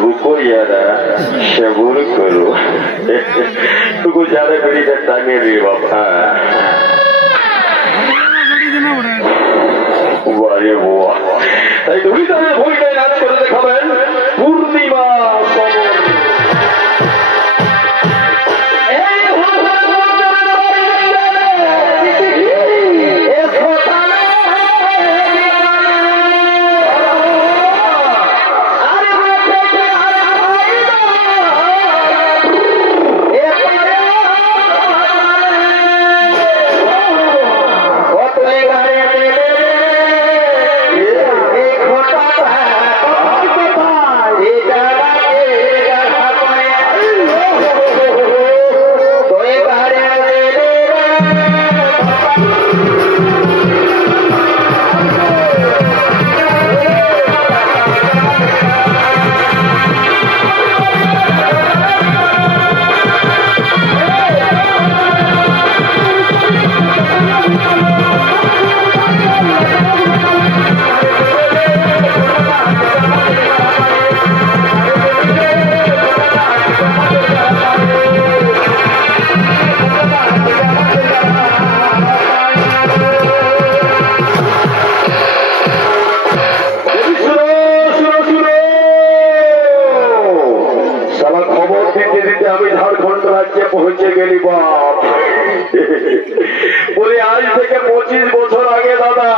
रुको यार सब्र करो तुको ज्यादा बड़ी टाइम रे बाबा वारे बुआ তাই দুই দলের ভূমিকায় নাচ করে দেখাবেন পূর্ণিমা পৌঁছে গেলি বাপ বলি আজ থেকে 25 বছর আগে দাদা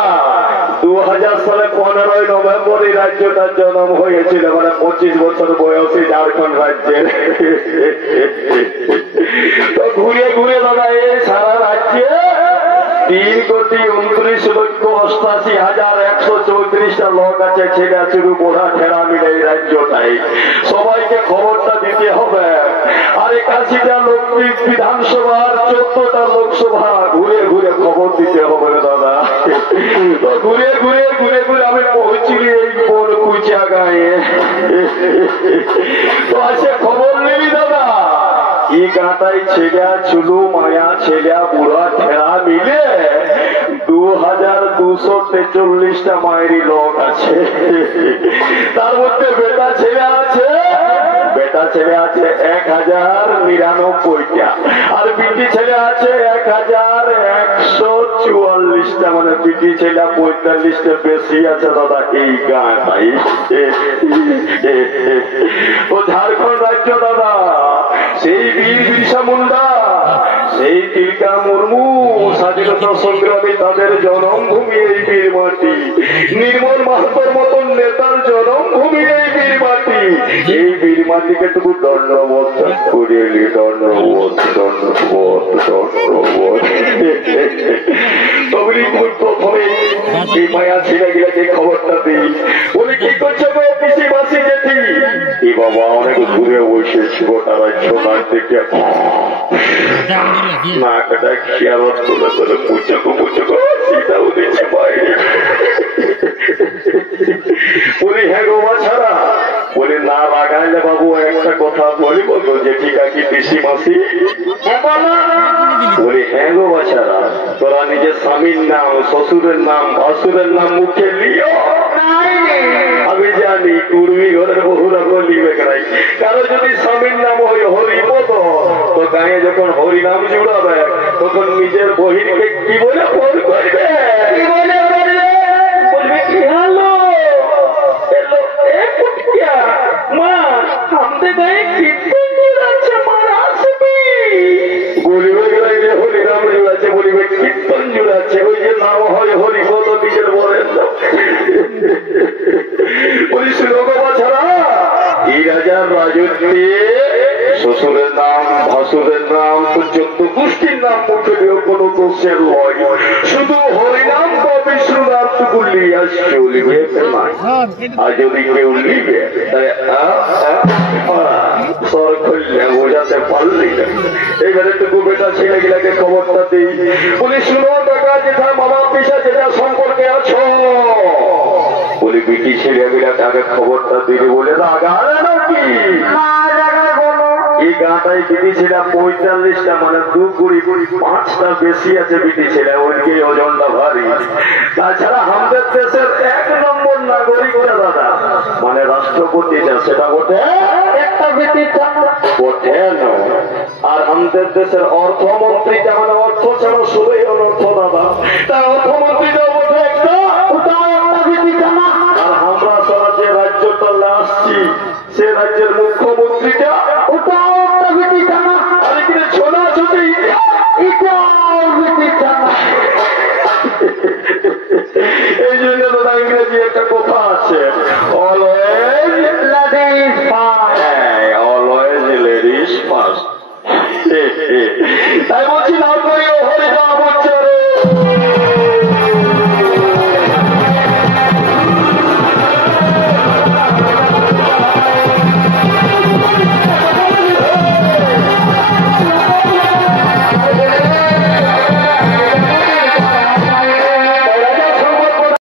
2000 সালে 15ই নভেম্বর এই রাজ্যটার জন্ম হয়েছিল মানে 25 বছর বয়সে ঝাড়খণ্ড রাজ্যের তো ঘুরে ঘুরে দাদা এই সারা রাজ্যে 3,29,88,134টা লোক আছে ছেলে শুরু বোঝা ঠেরা মিলে এই রাজ্যটাই সবাইকে খবরটা দিতে হবে আর 81টা লোক বিধানসভার 14টা লোকসভা ঘুরে ঘুরে খবর দিতে হবে দাদা তো ঘুরে ঘুরে ঘুরে ঘুরে আমি পৌঁছিলি এই বড় কুচা গায়ে তো আছে খবর নিবি দাদা এই গাঁটায় ছেলে চুলু মায়া ছেলে বুড়া ঠেরা মিলে 2,243টা মায়েরই লোক আছে তার মধ্যে বেটা ছেলে আছে 1,099টা আর বিটি ছেলে আছে 1,144টা মানে বিটি ছেলে 45টা বেশি আছে দাদা এই গাঁটাই ও ঝাড়খণ্ড রাজ্য দাদা সেই বীর বিরসা মুন্ডা সেই তিলকা মুর্মু স্বাধীনতা সংগ্রামী তাদের জন্মভূমি এই বীর মাটি নির্মল মাহাতোর মতন নেতার জন্মভূমি এই বীর মাটি এই বীর মাটিকে টুকু দণ্ডবোধ করিয়ে দণ্ডবোধ দণ্ডবোধ দণ্ডবোধ তবলি প্রথমে এই মায়া ছেলে গিলাকে খবরটা দিই বলি কি করছো গো পিসি মাসি জেঠি এই বাবা অনেক দূরে বসেছি গোটা রাজ্য নাচ দেখে নাকটা খেয়াল তুলে করে পুচকো শীতাও দিচ্ছে বাইরে বলি হ্যাঁ গো ছাড়া বলি না রাগাইলে বাবু একটা কথা বলি বলতো জেঠি কাকি পিসি মাসি বলি হ্যাঁ গো ছাড়া তোরা নিজের স্বামীর নাম শ্বশুরের নাম ভাসুরের নাম মুখে লিও আমি জানি কুর্মি ঘরের বহুরা লিবে নাই কারো যদি স্বামীর নাম হয় হরিপদ তো গায়ে যখন হরি নাম জুড়াবে তখন নিজের বহিনকে কি বলে ফোন করবে বলবে কি হ্যালো মা আমাদের গায়ে কীর্তন জুড়াচ্ছে মার আসবি বলিবে যে হরি নাম জুড়াচ্ছে বলিবে কীর্তন জুড়াচ্ছে ওই যে নাম হয় হরিপদ নিজের বরের নাম বলি শুনো বাবা ছাড়া এই রাজার রাজত্বে শ্বশুরের নাম ভাসুরের নাম পর্যন্ত গোষ্ঠীর নাম মুখে কোনো দোষের নয় শুধু হরিনাম বা বিষ্ণু নাম টুকু লিয়া চলিবে আর যদি কেউ লিবে সর করলে বোঝাতে পারলি না এবারে টুকু বেটা ছেলে গিলাকে খবরটা দিই বলি শুনো টাকা যেটা মামা পিসা যেটা সম্পর্কে আছো বলি বিটি ছেলে গিলা তাকে খবরটা দিলে বলে রাগালে নাকি এই গাঁটায় বিটি ছেলে 45টা মানে 2-5টা বেশি আছে বিটি ছেলে ওইদিকে ওজনটা ভারী তাছাড়া আমাদের দেশের 1 নম্বর নাগরিকটা দাদা রাষ্ট্রপতিটা সেটা ওঠে একটা বেটি ওঠে না। আর আমাদের দেশের অর্থমন্ত্রীটা মানে অর্থ ছাড়া শুধুই অনর্থ দাদা, তার অর্থমন্ত্রীটা ওঠে একটা, ওটাও একটা বেটি জানা। আর আমরা সারা যে রাজ্যটালে আসছি সে রাজ্যের মুখ্যমন্ত্রীটা ওটাও একটা বেটি জানা। আর এখানে ছোলা ছুটি এটাও বেটি জানা। এই জন্য দাদা ইংরেজি একটা কথা আছে, অল